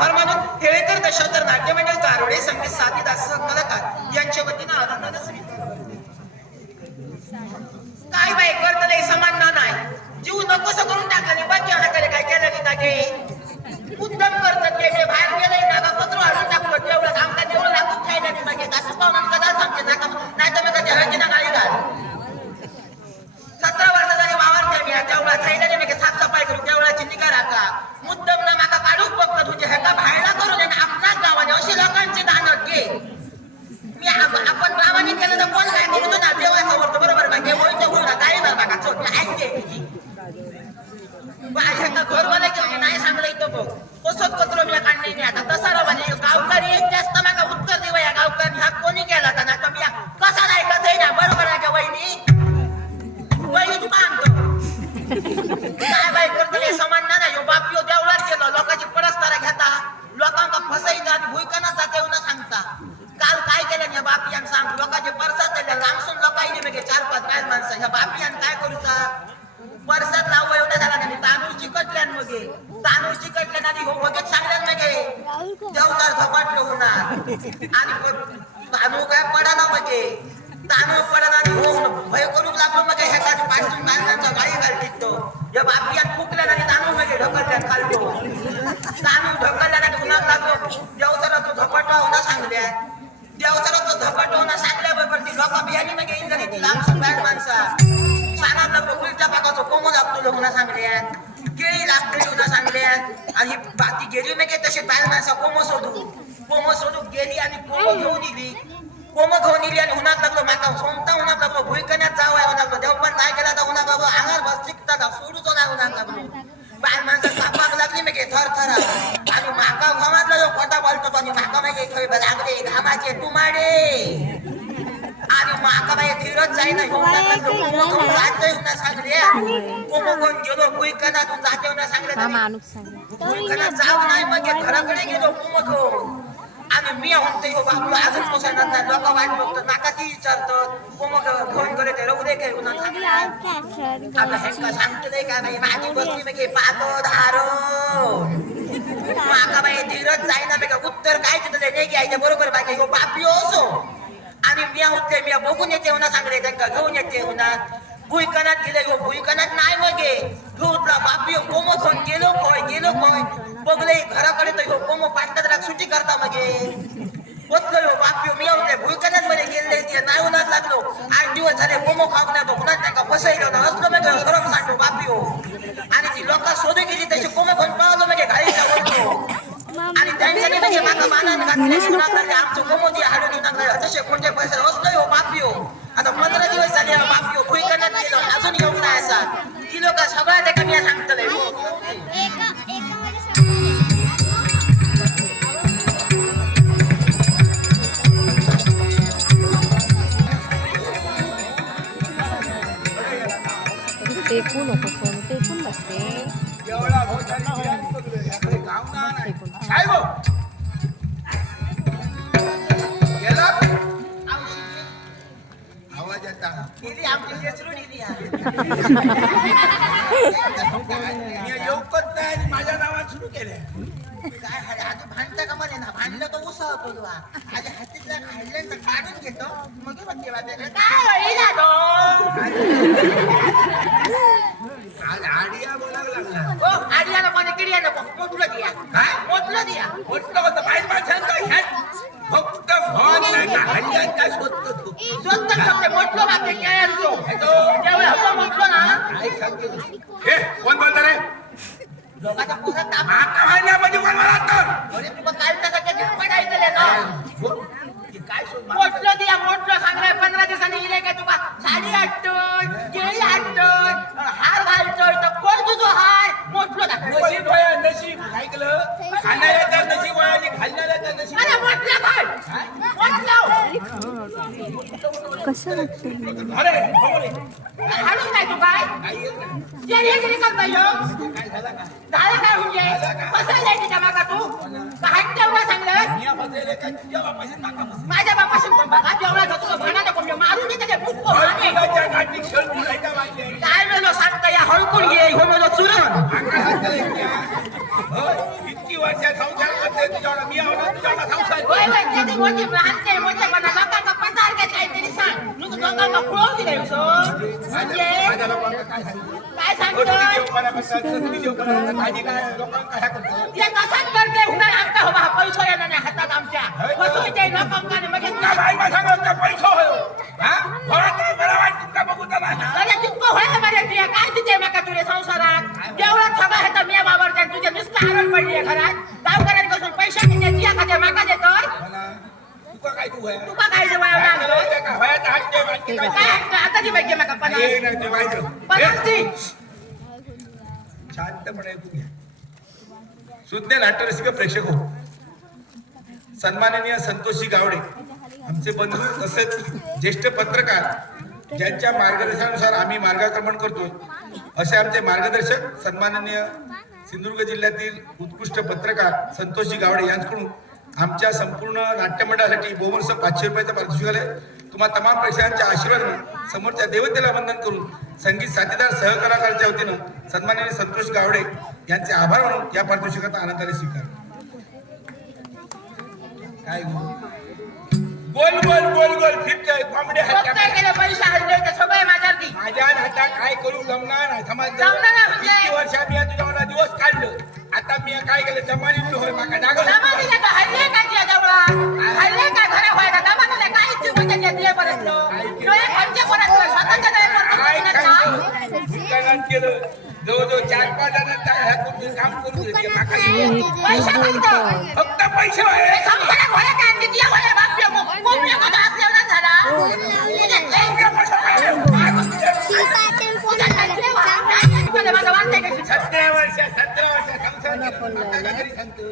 आभार मानून हेळेकर दशावतार नाट्य मंडळ गारोडे संगीत साथीदार सह कलाकार यांच्या वतीनं आनंदाने स्वीकारतो. काय बाई करतले समान नाही जीव नकोस करून टाकले बाकी हाताले काय केलं नाही के उत्तम करतात ते बाहेर गेले नागा पत्र वाढून टाकलो तेवढं आमका तेवढं लागून खायला नाही मागे असं पाहून कदा सांगते नाका नाही तर मी कधी हळदी ना गाडी घाल 17 वर्ष झाली वावरते मी तेवढा खायला नाही मागे साफसफाई करून तेवढाची निगा राखा मुद्दम ना माका काढूक बघत तुझे ह्याका भायला करून आपणाच गावाने अशी लोकांची दानत घे मी आपण गावाने केलं तर कोण काय करतो ना देवाचा वरतो बरोबर मागे ओळखतो बोला काय बरं बघा चोट ऐकते तुझी ह्याका घरवाले की नाही सांगलं इथं बघ कसोत कचरो मी काढणे नाही आता तसा रवाने गावकरी एक जास्त माका उत्तर देवा या गावकरी हा कोणी केला का ना कमी कसा नाही कसं ना बरोबर आहे का वहिनी तू मानतो काय बाई करतो समान ना यो बाप यो देवळात गेलो लोकांची परस्तारा घेता लोकांका फसईता आणि भुईकाना जाते ना सांगता काल काय केलं या बापियान सांग लोकांचे परसात दिले लांबसून लोकांनी म्हणजे 4-5 बाय माणसं ह्या बापियान काय करूचा परसात लावू एवढं झाला नाही तांदूळ चिकटल्यान मगे तांदूळ चिकटल्यान आणि हो मगेच सांगल्यान मगे देवदार झपाटलं होणार आणि तांदूळ काय पडा ना मगे तांदूळ पडा आणि हो भय करू लागलो मगे ह्याच्या पाठून माणसांचा गाडी घालतो या बापियान फुकल्यान आणि तांदूळ मगे ढकलल्यान खालतो तांदूळ ढकलल्यान आणि उन्हात लागलो देवदारा तो झपाटला होणार सांगल्या देवसाला तो झपाट होणार सांगल्याबरोबर ती लोक बियाणी मग येईन झाली ती लांबसून बॅट माणसा सानाला उलट्या पाकाचं कोमो लागतो लोकांना सांगल्यात केळी लागते लोकांना सांगल्यात आणि बाकी गेली मग तशी बॅट माणसा कोमो सोडू गेली आणि कोमो घेऊन इली आणि उन्हात लागलो माका सोमता उन्हात लागलो भुईकण्यात जावं उन्हात लागलो देव पण नाही गेला तर उन्हात लागलो अंगार बस चिकता सोडूचो नाही उन्हात लागलो बाय माणसं कापाक लागली मग थर आणि माका घामातला जो खोटा बोलतो आणि माका मागे खय लागले घामाचे तुमाडे आणि माका मागे धीरच जाईना घेऊन जाते सांगले कोण गेलो भुईकणातून जाते ना सांगले भुईकणात जाऊ नाही मग घराकडे गेलो कोमो आणि मी म्हणतो हो बाबू अजून पोसायला नाही लोक वाट बघतो नाका ती विचारतं कोम घेऊन करे ते रवडे काय होणार आता हेंका सांगतोय काय बाई माझी बसली मी पातो धारो माका बाई धीरच जाईना बेगा उत्तर काय तिथं नाही घ्यायचं बरोबर बाकी हो बापी असो आणि मी होते मी बघून येते होणार सांगले त्यांना घेऊन येते होणार भुईकणात गेले हो भुईकणात नाही मगे घेऊतला बापी कोमो घेऊन गेलो खोय बघले घराकडे तर कोमो पाटला तर सुट्टी करता मगे होतलो बापी मी होते भुईकणात मध्ये गेले ते नाही उन्हात लागलो 8 दिवस झाले कोमो खाऊ नाही तो पुन्हा त्यांना फसवलं असलो मग खरं सांगतो बापी हो आणि ती लोक शोधू गेली तशी कोमो घेऊन पळालो मगे घाईच्या वरतो आणि त्यांच्याने म्हणजे माका मानाने घातले आमचं कोमो ती हाडून टाकलं तसे कोणते पैसे असलो हो बापी हो आता 15 दिवस झाले बापी हो भुईकणात गेलो अजून येऊन नाही असा ती लोक सगळ्या ते कमी सांगतले टेकू नको सोनू टेकून बसते आवाज येता गेली आमची जेसरून गेली माझ्या नावात सुरू केले काय आता भांडता का म्हणे ना भांडलं तर उसाव करू आज हातीतला खाल्लं तर काढून घेतो मग काय आज आडिया बोलावं लागला हो आडियाला कोणी किडिया नको मोठलं दिया काय मोठलं दिया मोठलं होतं पाहिजे माझ्या फक्त फोन नाही का हल्ल्यात काय शोधतो तू शोधतो शब्द मोठलं बाकी काय आणतो जेवढं हवं मोठलं ना ए कोण बोलतो रे लोकांच्या पोरात ताप आता महिन्यामध्ये कोण बोलतो अरे तुला काय त्यासाठी पडायचं ना काय मोठलं दिया मोठलं सांगलाय 15 दिवसांनी इले काय तुका साडी आणतोय केळी आणतोय हार घालतोय तर कोण तुझं हार मोठलं नशीब वया नशीब ऐकलं खाणाऱ्याचं नशीब वया आणि खाल्णाऱ्याचं नशीब अरे मोठलं खाय कसं वाटतं अरे बरोबर हाडून काय तू काय जेरी करता योग काय झालं का झालं काय म्हणजे बसायला तिच्या मागा तू काय तेवढं सांगलं मी बसलेले काय तुझ्या बापाशी टाका माझ्या बापाशी पण बघा तेवढा तुला म्हणा नको मी मारून त्याच्या बुक्को मागे त्या गाठी खेळ मुलायचा वाटले काय मेलो सांगता या हळकुड ये हो मेलो चुरण इतकी वर्ष संसार ते तुझ्यावर मी आहो ना तुझ्यावर संसार होय होय त्याची मोठी लहानचे मोठे पण लोकांना पसार घेत काहीतरी सांग नुक लोकांना खुळवून दिले सो म्हणजे माझ्या लोकांना काय सांगितलं काय सांगतो ते कसाच करते हुनार आमचा हो पैसा येणार नाही हातात आमच्या फसवते लोकांना मग अरे तुमको होय मारे तुया काय तिथे माका तुले संसारात जेवढा सगळा ह्याचा मिया बाबरचा तुझे नुसतं आरण पडली आहे घरात गावकऱ्यांपासून पैसे घेते तुया खाते माका देतोय तुका काय जवळ काय आता ती पाहिजे माका पन्नास ती शांतपणे ऐकून घ्या. सुज्ञ नाट्यरसिक प्रेक्षक हो, सन्माननीय संतोषी गावडे आमचे बंधू तसेच ज्येष्ठ पत्रकार ज्यांच्या मार्गदर्शनानुसार आम्ही मार्गक्रमण करतोय असे आमचे मार्गदर्शक सन्माननीय सिंधुदुर्ग जिल्ह्यातील उत्कृष्ट पत्रकार संतोषी गावडे यांच्याकडून आमच्या संपूर्ण नाट्यमंडळासाठी बोमरसह 500 रुपयाचं पारितोषिक आले. तुम्हा तमाम प्रेक्षकांच्या आशीर्वादाने समोरच्या देवतेला वंदन करून संगीत साथीदार सहकलाकारांच्या वतीनं सन्माननीय संतोष गावडे यांचे आभार मानून या पारितोषिकाचा आनंदाने स्वीकार. काय गोल गोल गोल गोल फिरतोय कॉमेडी केलं पैसे हल्ले ते सगळे माझ्यावरती माझ्या हातात काय करू जमणार नाही समाज जमणार नाही म्हणजे? किती वर्ष मी तुझ्या दिवस काढलं आता मी काय केलं जमानी होय माका दमानीला का हल्ले का तुझ्या जवळ हल्ले का घरा व्हायला दमानीला काय इच्छुक होते त्या दिलेपर्यंत डोळे खर्च परत स्वतःच्या भूतकाळात केलं जवळजवळ 4-5 जणांना काम करून घेतले माका पैसे मागतो फक्त पैसे आहे संसारात होय काय किती होय बाप खूप लोक असल्यावर झाला सतरा वर्ष संसार केला. आता घरी सांगतो